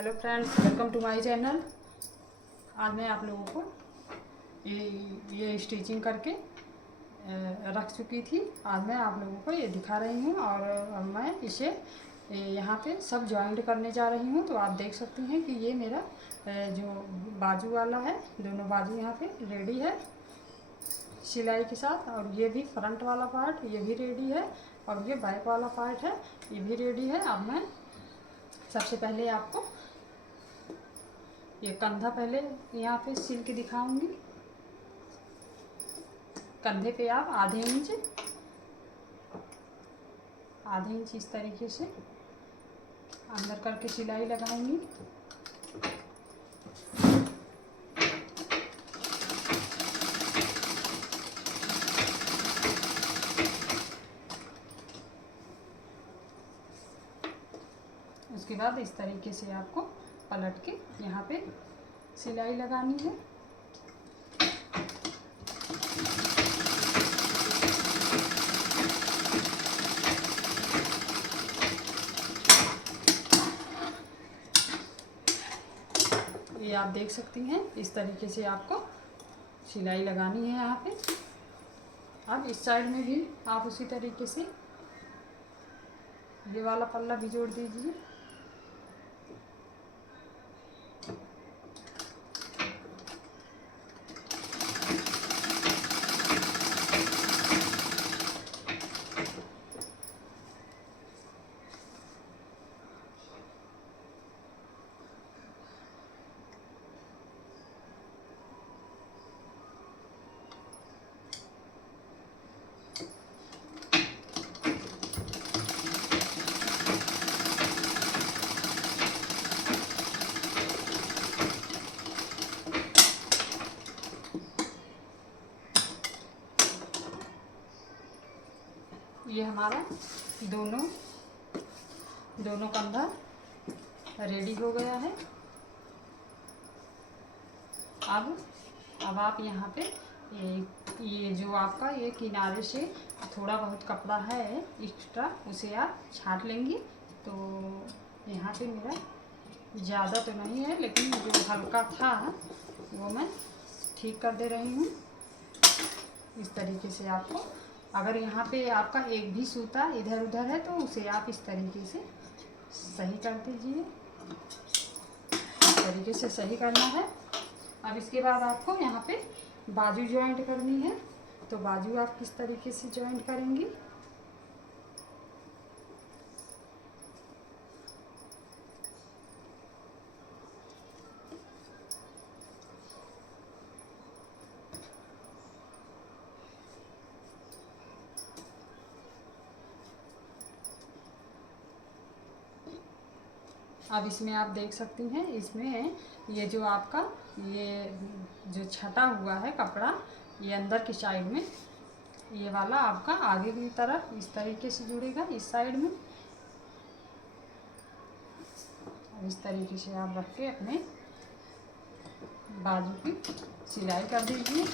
Hello friends, welcome to my channel. आज मैं आप लोगों को ये स्टिचिंग करके रख चुकी थी। आज मैं आप लोगों को ये दिखा रही हूँ और अब मैं इसे यहाँ पे सब जॉइंट करने जा रही हूँ। तो आप देख सकती हैं कि ये मेरा जो बाजू वाला है, दोनों बाजू यहाँ पे रेडी है सिलाई के साथ, और ये भी फ्रंट वाला पार्ट ये भी रेडी है, और ये बैक वाला पार्ट है ये भी रेडी है। अब मैं सबसे पहले आपको ये कंधा पहले यहाँ पे सिल के दिखाऊंगी। कंधे पे आप आधे इंच इस तरीके से अंदर करके सिलाई लगाएंगी। उसके बाद इस तरीके से आपको पलट के यहाँ पे सिलाई लगानी है। ये आप देख सकती हैं, इस तरीके से आपको सिलाई लगानी है यहाँ पे। अब इस साइड में भी आप उसी तरीके से ये वाला पल्ला भी जोड़ दीजिए। ये हमारा दोनों कंधा रेडी हो गया है। अब आप यहाँ पे ये जो आपका ये किनारे से थोड़ा बहुत कपड़ा है एक्स्ट्रा, उसे आप छाट लेंगी। तो यहाँ पे मेरा ज़्यादा तो नहीं है, लेकिन जो हल्का था वो मैं ठीक कर दे रही हूँ। इस तरीके से आपको, अगर यहाँ पे आपका एक भी सूता इधर उधर है तो उसे आप इस तरीके से सही कर दीजिए। इस तरीके से सही करना है। अब इसके बाद आपको यहाँ पे बाजू जॉइंट करनी है। तो बाजू आप किस तरीके से जॉइंट करेंगी, अब इसमें आप देख सकती हैं, इसमें ये जो आपका ये जो छटा हुआ है कपड़ा, ये अंदर की साइड में ये वाला आपका आगे की तरफ इस तरीके से जुड़ेगा इस साइड में। इस तरीके से आप रख के अपने बाजू की सिलाई कर दीजिए।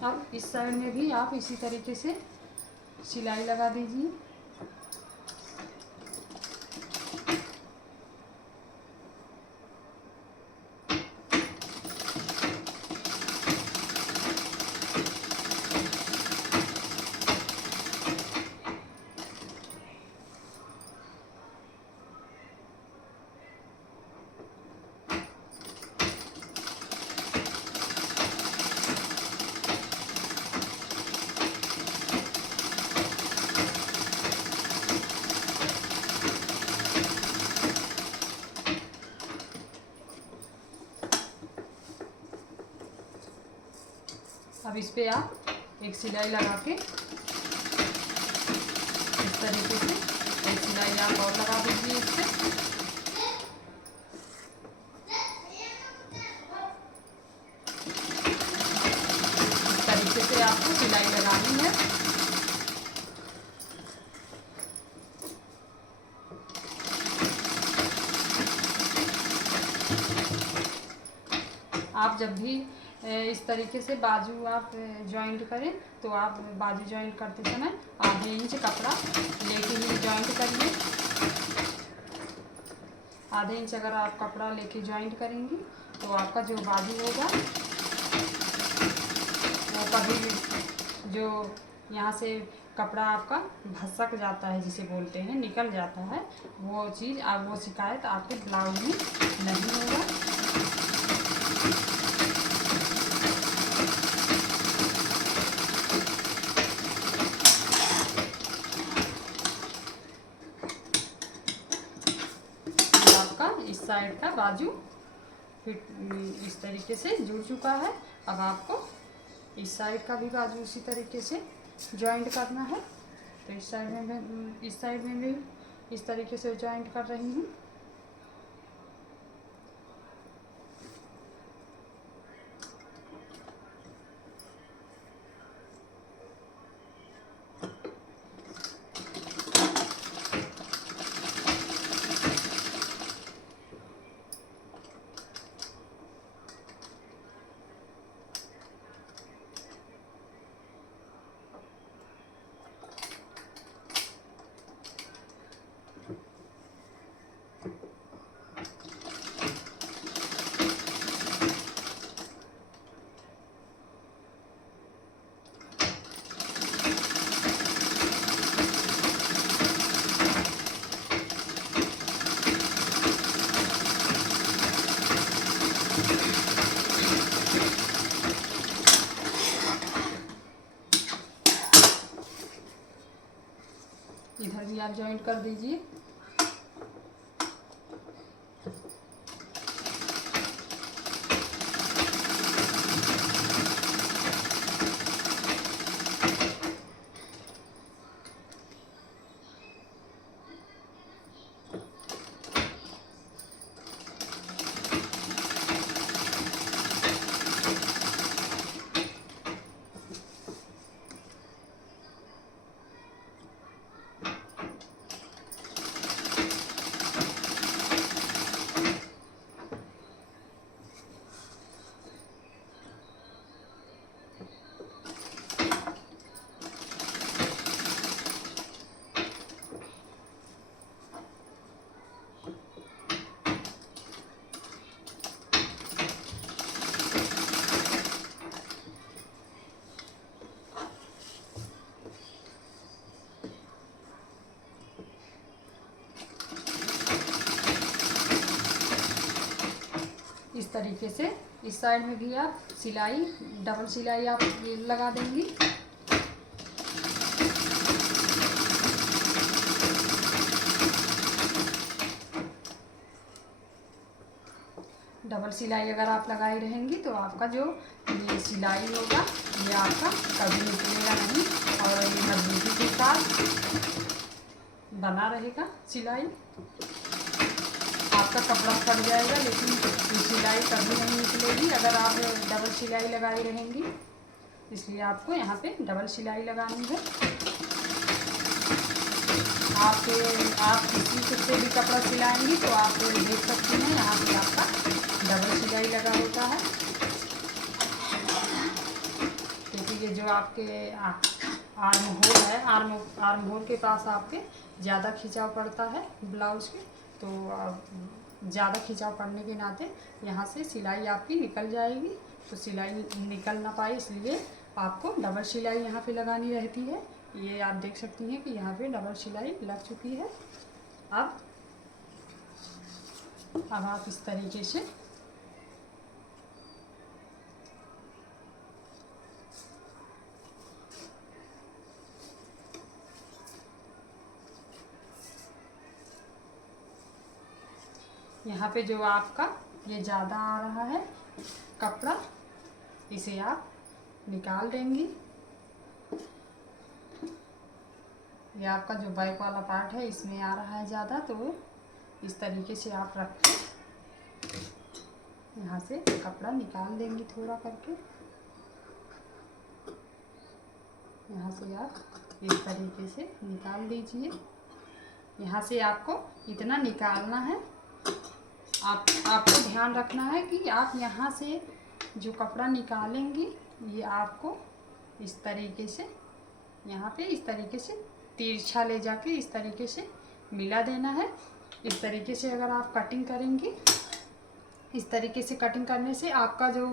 अब इस साइड में भी आप इसी तरीके से सिलाई लगा दीजिए। अब इस पे आप एक सिलाई लगा के इस तरीके से एक सिलाई आप और लगा दीजिए इस पे। इस तरीके से आपको सिलाई लगानी है। आप जब भी इस तरीके से बाजू आप जॉइंट करें तो आप बाजू जॉइंट करते समय आधे इंच कपड़ा लेके ही जॉइंट करिए। आधे इंच अगर आप कपड़ा लेके जॉइंट करेंगी तो आपका जो बाजू होगा वो कभी भी जो यहाँ से कपड़ा आपका भसक जाता है जिसे बोलते हैं, निकल जाता है, वो चीज़ वो शिकायत आपके ब्लाउज में नहीं होगा। इस साइड का बाजू फिर इस तरीके से जुड़ चुका है। अब आपको इस साइड का भी बाजू उसी तरीके से जॉइंट करना है। तो इस साइड में भी इस तरीके से जॉइंट कर रही हूँ। इधर भी आप जॉइंट कर दीजिए। इस तरीके से इस साइड में भी आप सिलाई डबल सिलाई आप लगा देंगी। डबल सिलाई अगर आप लगाई रहेंगी तो आपका जो ये सिलाई होगा ये आपका कभी निकलेगा नहीं और ये मजबूती के साथ बना रहेगा। सिलाई आपका कपड़ा फट जाएगा लेकिन सिलाई कभी नहीं निकलेगी अगर आप डबल सिलाई लगाई रहेंगी। इसलिए आपको यहाँ पे डबल सिलाई लगानी है। आप किसी से भी कपड़ा सिलाएंगी तो आप देख सकती हैं यहाँ पे आपका डबल सिलाई लगा होता है, क्योंकि ये जो आपके आर्म होल है, आर्म होल के पास आपके ज़्यादा खिंचाव पड़ता है ब्लाउज के, तो ज़्यादा खिंचाव पड़ने के नाते यहाँ से सिलाई आपकी निकल जाएगी। तो सिलाई निकल ना पाए इसलिए आपको डबल सिलाई यहाँ पे लगानी रहती है। ये आप देख सकती हैं कि यहाँ पे डबल सिलाई लग चुकी है। अब आप इस तरीके से यहाँ पे जो आपका ये ज़्यादा आ रहा है कपड़ा, इसे आप निकाल देंगी। ये आपका जो बैक वाला पार्ट है इसमें आ रहा है ज़्यादा, तो इस तरीके से आप रख के यहाँ से कपड़ा निकाल देंगी थोड़ा करके। यहाँ से आप इस तरीके से निकाल दीजिए। यहाँ से आपको इतना निकालना है। आपको ध्यान रखना है कि आप यहाँ से जो कपड़ा निकालेंगी ये आपको इस तरीके से यहाँ पे इस तरीके से तिरछा ले जाके इस तरीके से मिला देना है। इस तरीके से अगर आप कटिंग करेंगी, इस तरीके से कटिंग करने से आपका जो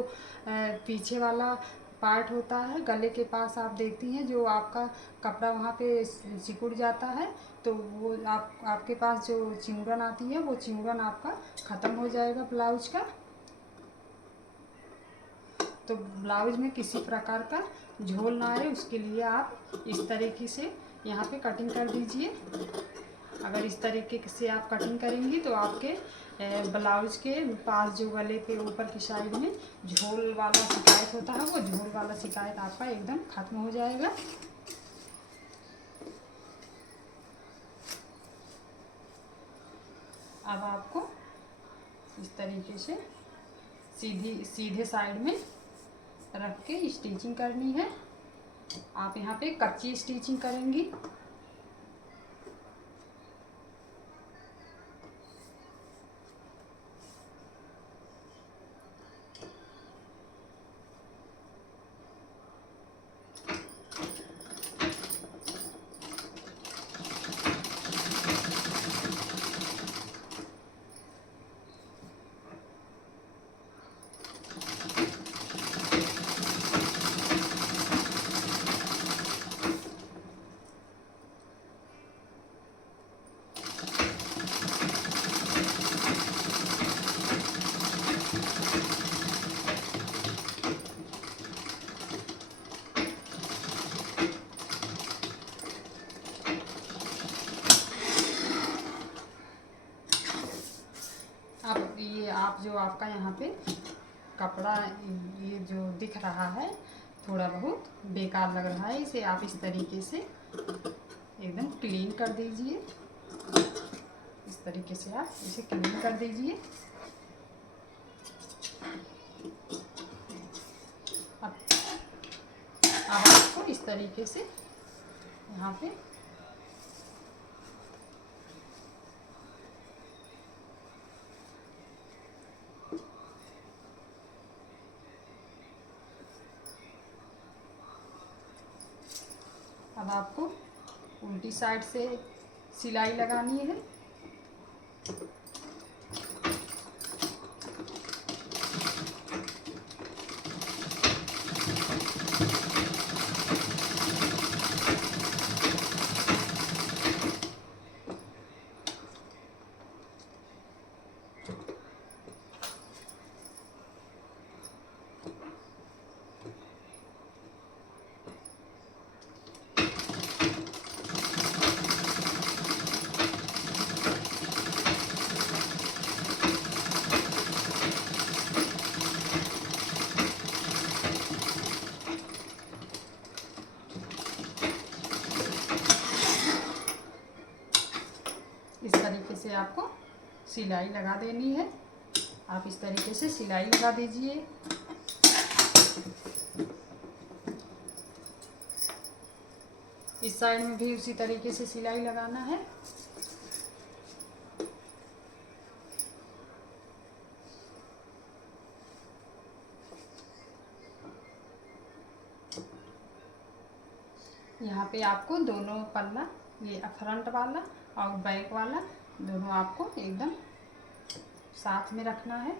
पीछे वाला पार्ट होता है गले के पास, आप देखती हैं जो आपका कपड़ा वहाँ पे सिकुड़ जाता है, तो वो आपके पास जो चिमुरन आती है वो चिमुरन आपका ख़त्म हो जाएगा ब्लाउज का। तो ब्लाउज में किसी प्रकार का झोल ना आए उसके लिए आप इस तरीके से यहाँ पे कटिंग कर दीजिए। अगर इस तरीके से आप कटिंग करेंगी तो आपके ब्लाउज के पास जो गले पे ऊपर की साइड में झोल वाला शिकायत होता है वो झोल वाला शिकायत आपका एकदम ख़त्म हो जाएगा। अब आपको इस तरीके से सीधे साइड में रख के स्टिचिंग करनी है। आप यहाँ पे कच्ची स्टिचिंग करेंगी। अब ये आप जो आपका यहाँ पे कपड़ा ये जो दिख रहा है थोड़ा बहुत बेकार लग रहा है, इसे आप इस तरीके से एकदम क्लीन कर दीजिए। इस तरीके से आप इसे क्लीन कर दीजिए। अब आपको इस तरीके से यहाँ पे अब आपको उल्टी साइड से सिलाई लगानी है। इस तरीके से आपको सिलाई लगा देनी है। आप इस तरीके से सिलाई लगा दीजिए। इस साइड में भी उसी तरीके से सिलाई लगाना है। यहाँ पे आपको दोनों पल्ला, ये फ्रंट वाला और बैक वाला दोनों आपको एकदम साथ में रखना है।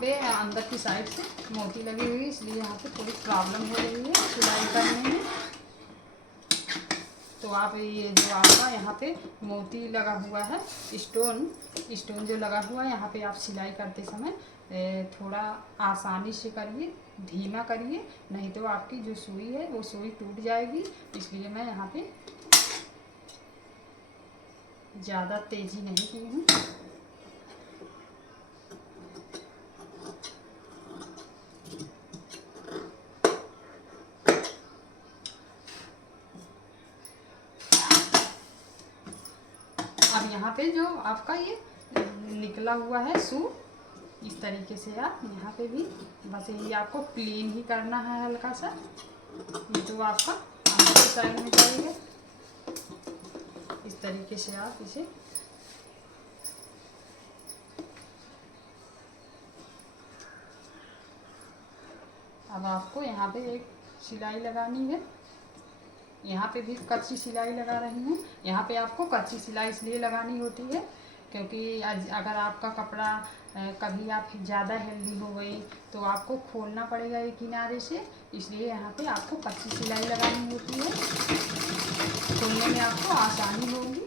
पे अंदर की साइड से मोती लगी हुई है, इसलिए यहाँ पे थोड़ी प्रॉब्लम हो रही है सिलाई करने में। तो आप ये जो आपका यहाँ पे मोती लगा हुआ है, स्टोन जो लगा हुआ है, यहाँ पे आप सिलाई करते समय थोड़ा आसानी से करिए, धीमा करिए, नहीं तो आपकी जो सुई है वो सुई टूट जाएगी। इसलिए मैं यहाँ पे ज़्यादा तेज़ी नहीं की हूँ। अब यहाँ पे जो आपका ये निकला हुआ है सू, इस तरीके से आप यहाँ पे भी बस यही आपको प्लेन ही करना है हल्का सा, ये तो आपका अंदर की साइड में जाएगा। इस तरीके से आप इसे अब आपको यहाँ पे एक सिलाई लगानी है, यहाँ पे भी कच्ची सिलाई लगा रही हूँ। यहाँ पे आपको कच्ची सिलाई इसलिए लगानी होती है क्योंकि अगर आपका कपड़ा कभी आप ज़्यादा हेल्दी हो गई तो आपको खोलना पड़ेगा एक किनारे से, इसलिए यहाँ पे आपको कच्ची सिलाई लगानी होती है, खोलने में आपको आसानी होगी।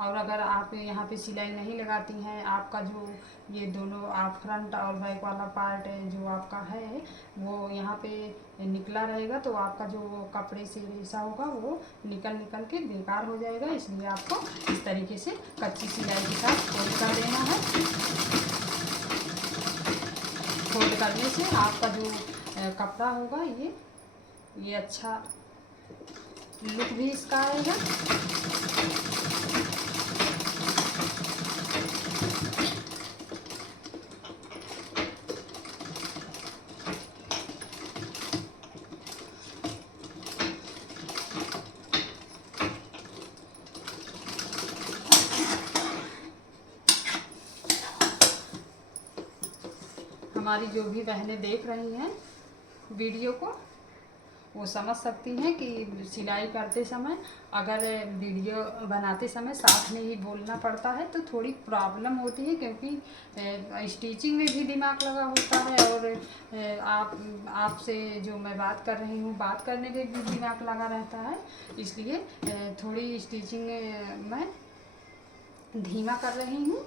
और अगर आप यहाँ पे सिलाई नहीं लगाती हैं, आपका जो ये दोनों आप फ्रंट और बैक वाला पार्ट जो आपका है वो यहाँ पे निकला रहेगा, तो आपका जो कपड़े से रेशा होगा वो निकल के बेकार हो जाएगा। इसलिए आपको इस तरीके से कच्ची सिलाई के साथ फोल्ड कर देना है। फोल्ड करने से आपका जो कपड़ा होगा ये अच्छा लुक भी इसका आएगा। हमारी जो भी बहनें देख रही हैं वीडियो को वो समझ सकती हैं कि सिलाई करते समय अगर वीडियो बनाते समय साथ में ही बोलना पड़ता है तो थोड़ी प्रॉब्लम होती है, क्योंकि स्टिचिंग में भी दिमाग लगा होता है और आपसे जो मैं बात कर रही हूँ बात करने में भी दिमाग लगा रहता है। इसलिए थोड़ी स्टिचिंग मैं धीमा कर रही हूँ।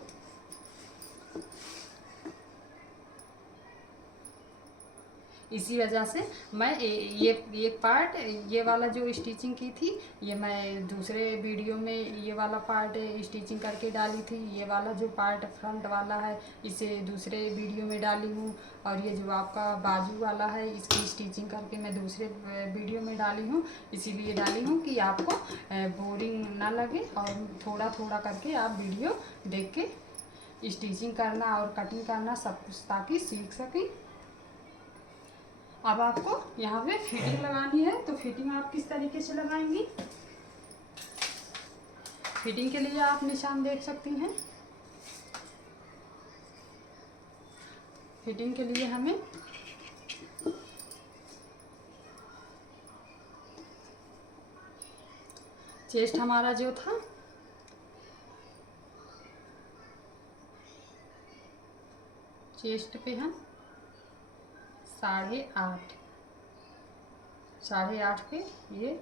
इसी वजह से मैं ये एक पार्ट ये वाला जो स्टिचिंग की थी ये मैं दूसरे वीडियो में ये वाला पार्ट स्टिचिंग करके डाली थी, ये वाला जो पार्ट फ्रंट वाला है इसे दूसरे वीडियो में डाली हूँ, और ये जो आपका बाजू वाला है इसकी स्टिचिंग करके मैं दूसरे वीडियो में डाली हूँ। इसीलिए डाली हूँ कि आपको बोरिंग ना लगे और थोड़ा थोड़ा करके आप वीडियो देख के स्टिचिंग करना और कटिंग करना सब कुछ ताकि सीख सकें। अब आपको यहाँ पे फिटिंग लगानी है, तो फिटिंग आप किस तरीके से लगाएंगी, फिटिंग के लिए आप निशान देख सकती हैं। फिटिंग के लिए हमें चेस्ट हमारा जो था चेस्ट पे हम 8.5 पे ये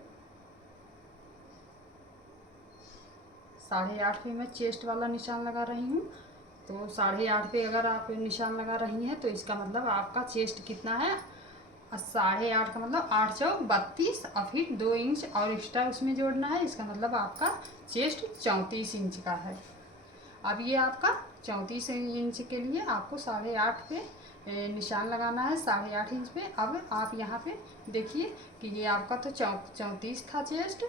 8.5 पे मैं चेस्ट वाला निशान लगा रही हूँ। तो 8.5 पे अगर आप निशान लगा रही हैं तो इसका मतलब आपका चेस्ट कितना है, 8.5 का मतलब 8 चौक 32 और फिर 2 इंच और एक्स्ट्रा उसमें जोड़ना है। इसका मतलब आपका चेस्ट 34 इंच का है। अब ये आपका 34 इंच के लिए आपको 8.5 पे निशान लगाना है, 8.5 इंच पे। अब आप यहाँ पे देखिए कि ये आपका तो 34 था चेस्ट।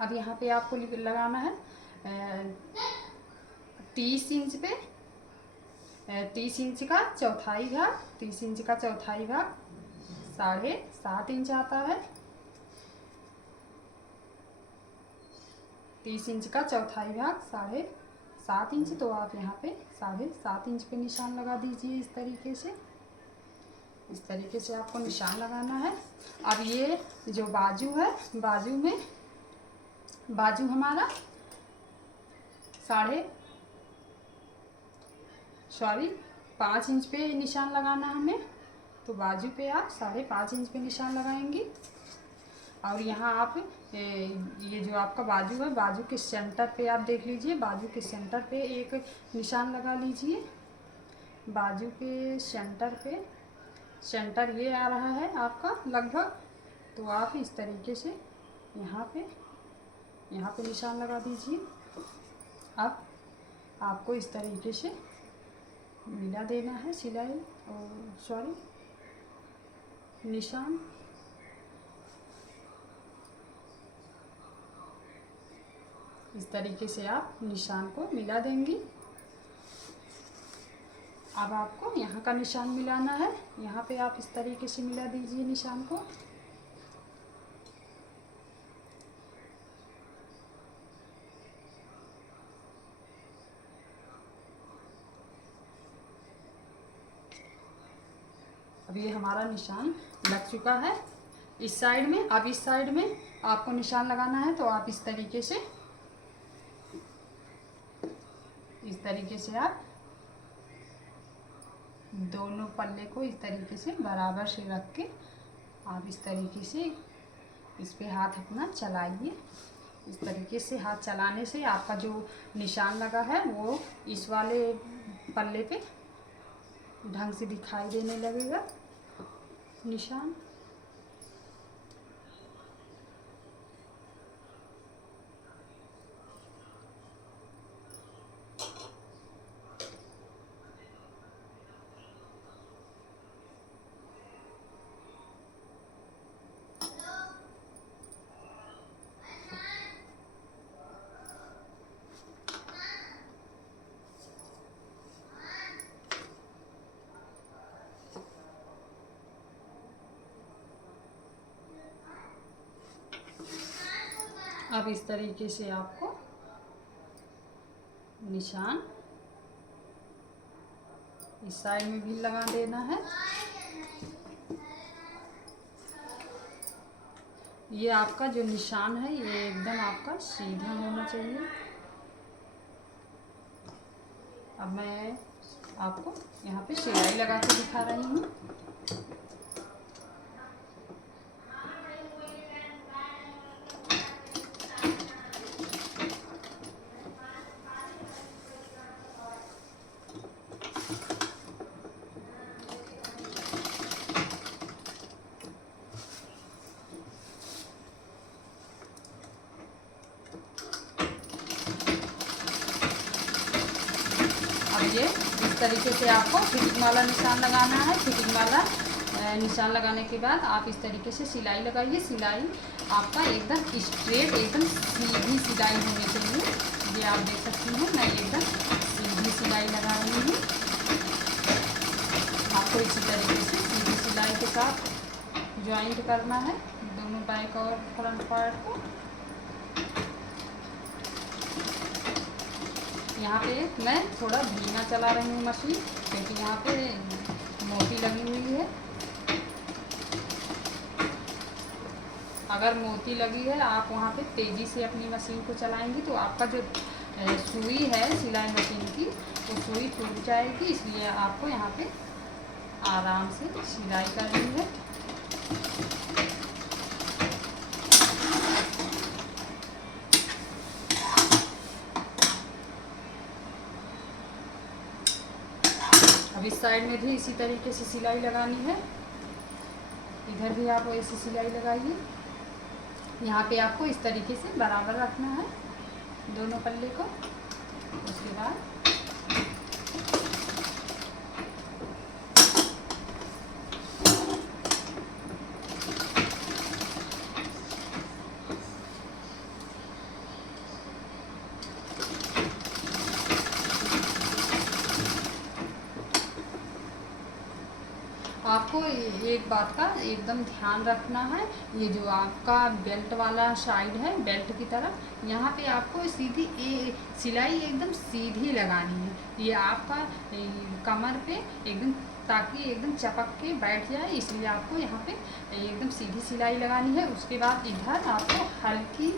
अब यहाँ पे आपको लगाना है 30 इंच पे, 30 इंच का चौथाई भाग, 30 इंच का चौथाई भाग 7.5 इंच आता है। 30 इंच का चौथाई भाग 7.5 इंच, तो आप यहाँ पे 7.5 इंच पे निशान लगा दीजिए। इस तरीके से आपको निशान लगाना है। अब ये जो बाजू है, बाजू हमारा सॉरी 5 इंच पे निशान लगाना है हमें, तो बाजू पे आप 5.5 इंच पे निशान लगाएंगी। और यहाँ आप ये जो आपका बाजू है, बाजू के सेंटर पे आप देख लीजिए, बाजू के सेंटर पे एक निशान लगा लीजिए। बाजू के सेंटर पे, सेंटर ये आ रहा है आपका लगभग, तो आप इस तरीके से यहाँ पे निशान लगा दीजिए। अब आपको इस तरीके से मिला देना है सिलाई और सॉरी निशान। इस तरीके से आप निशान को मिला देंगी। अब आपको यहाँ का निशान मिलाना है, यहाँ पे आप इस तरीके से मिला दीजिए निशान को। अब ये हमारा निशान लग चुका है इस साइड में। अब इस साइड में आपको निशान लगाना है, तो आप इस तरीके से आप दोनों पल्ले को इस तरीके से बराबर से रख के आप इस तरीके से इस पे हाथ अपना चलाइए। इस तरीके से हाथ चलाने से आपका जो निशान लगा है वो इस वाले पल्ले पे ढंग से दिखाई देने लगेगा निशान। अब इस तरीके से आपको निशान इस साइड में भी लगा देना है। ये आपका जो निशान है ये एकदम आपका सीधा होना चाहिए। अब मैं आपको यहाँ पे सिलाई लगा के दिखा रही हूँ। ये इस तरीके से आपको फिटिंग वाला निशान लगाना है। फिटिंग वाला निशान लगाने के बाद आप इस तरीके से सिलाई लगाइए। सिलाई आपका एकदम स्ट्रेट, एकदम सीधी सिलाई होनी चाहिए। ये आप देख सकती हैं, मैं एकदम सीधी सिलाई लगा रही हूँ। आपको इसी तरीके से सीधी सिलाई के साथ ज्वाइंट करना है दोनों बैक और फ्रंट पार्ट को। यहाँ पे मैं थोड़ा धीमा चला रही हूँ मशीन, क्योंकि यहाँ पे मोती लगी हुई है। अगर मोती लगी है, आप वहाँ पे तेज़ी से अपनी मशीन को चलाएंगी तो आपका जो सुई है सिलाई मशीन की, वो सुई टूट जाएगी। इसलिए आपको यहाँ पे आराम से सिलाई करनी है। अब इस साइड में भी इसी तरीके से सिलाई लगानी है। इधर भी आप ऐसे सिलाई लगाइए। यहाँ पे आपको इस तरीके से बराबर रखना है दोनों पल्ले को। उसके बाद आपको एक बात का एकदम ध्यान रखना है, ये जो आपका बेल्ट वाला साइड है, बेल्ट की तरफ, यहाँ पे आपको सीधी सिलाई एकदम सीधी लगानी है। ये आपका कमर पे एकदम, ताकि एकदम चपक के बैठ जाए, इसलिए आपको यहाँ पे एकदम सीधी सिलाई लगानी है। उसके बाद इधर आपको हल्की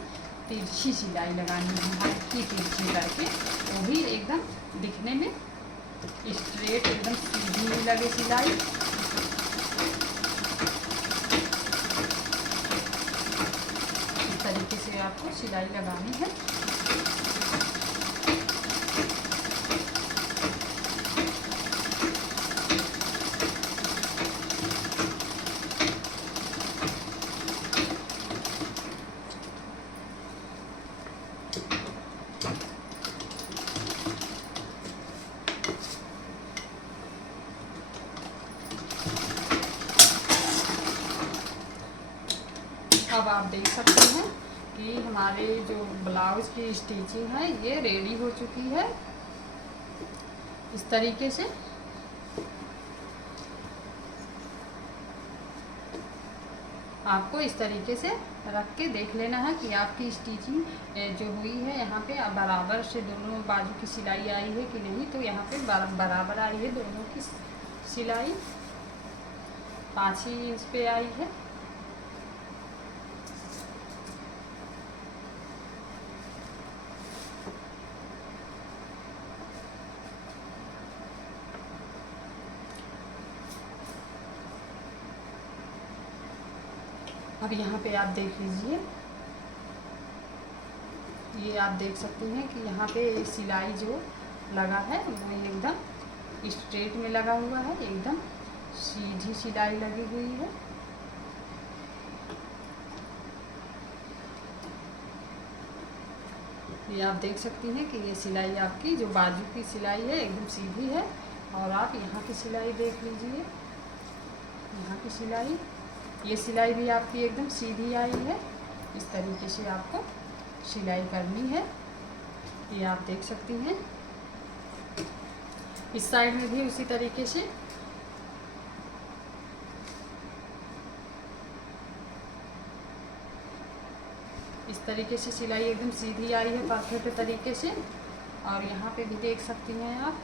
तिरछी सिलाई लगानी है, हल्की तिरछी करके, वो भी एकदम दिखने में स्ट्रेट एकदम सीधी नहीं लगे सिलाई। इस तरीके से आपको सिलाई लगानी है। अब आप देख सकते हैं कि हमारे जो ब्लाउज की स्टिचिंग है ये रेडी हो चुकी है। इस तरीके से आपको इस तरीके से रख के देख लेना है कि आपकी स्टिचिंग जो हुई है यहाँ पे बराबर से दोनों बाजू की सिलाई आई है कि नहीं। तो यहाँ पे बराबर आई है दोनों की सिलाई, 5 ही इंच पे आई है। अब यहाँ पे आप देख लीजिए, ये आप देख सकते हैं कि यहाँ पे सिलाई जो लगा है वो एकदम स्ट्रेट में लगा हुआ है, एकदम सीधी सिलाई लगी हुई है। ये आप देख सकती हैं कि ये सिलाई आपकी जो बाजू की सिलाई है एकदम सीधी है। और आप यहाँ की सिलाई देख लीजिए, यहाँ की सिलाई, ये सिलाई भी आपकी एकदम सीधी आई है। इस तरीके से आपको सिलाई करनी है, ये आप देख सकती हैं। इस साइड में भी उसी तरीके से इस तरीके से सिलाई एकदम सीधी आई है परफेक्ट तरीके से। और यहाँ पे भी देख सकती हैं आप,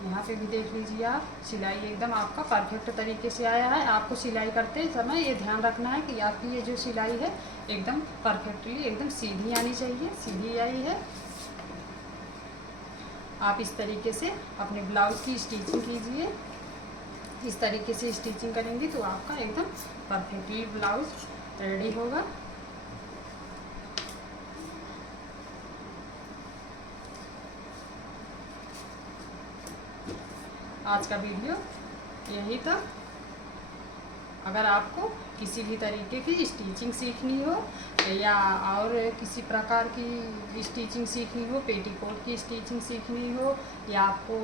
यहाँ पे भी देख लीजिए आप, सिलाई एकदम आपका परफेक्ट तरीके से आया है। आपको सिलाई करते समय ये ध्यान रखना है कि आपकी ये जो सिलाई है एकदम परफेक्टली एकदम सीधी आनी चाहिए, सीधी आई है। आप इस तरीके से अपने ब्लाउज की स्टिचिंग कीजिए। इस तरीके से स्टिचिंग करेंगी तो आपका एकदम परफेक्टली ब्लाउज रेडी होगा। आज का वीडियो यही था। अगर आपको किसी भी तरीके की स्टिचिंग सीखनी हो या और किसी प्रकार की स्टिचिंग सीखनी हो, पेटीकोट की स्टिचिंग सीखनी हो, या आपको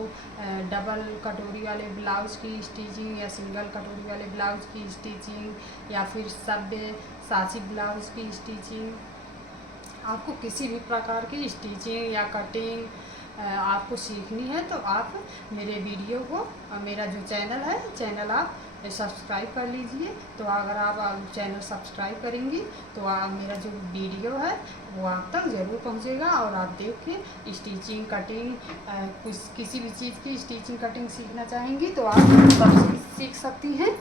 डबल कटोरी वाले ब्लाउज़ की स्टिचिंग या सिंगल कटोरी वाले ब्लाउज़ की स्टिचिंग या फिर सब साची ब्लाउज़ की स्टिचिंग, आपको किसी भी प्रकार की स्टिचिंग या कटिंग आपको सीखनी है तो आप मेरे वीडियो को, मेरा जो चैनल है, चैनल आप सब्सक्राइब कर लीजिए। तो अगर आप चैनल सब्सक्राइब करेंगी तो मेरा जो वीडियो है वो आप तक ज़रूर पहुंचेगा और आप देख के स्टिचिंग कटिंग किसी भी चीज़ की स्टिचिंग कटिंग सीखना चाहेंगी तो आप सब सीख सकती हैं।